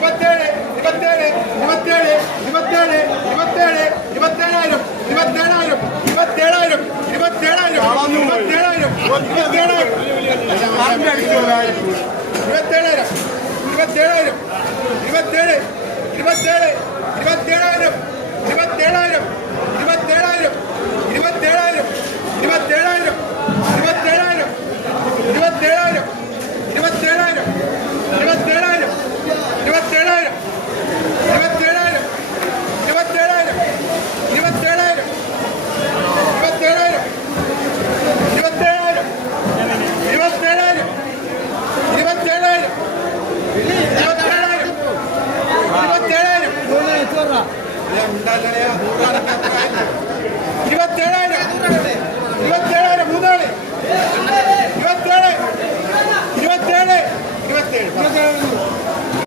ഇരുപത്തേഴ് ഇരുപത്തേഴ് ഇരുപത്തേഴ് ഇരുപത്തേഴ് ഇരുപത്തേഴ് ഇരുപത്തേഴായിരം ഇരുപത്തേഴായിരം ഇരുപത്തേഴായിരം ഇരുപത്തേഴായിരം ഇരുപത്തേഴായിരം ഇരുപത്തേഴായിരം ഇരുപത്തേഴായിരം ഇരുപത്തേഴായിരം ഇരുപത്തേഴ് ഇരുപത്തേഴ് ഇരുപത്തേഴായിരം ഇരുപത്തേഴായിരം ഇരുപത്തേഴായിരം ഇരുപത്തേഴായിരം ഇരുപത്തേഴായിരം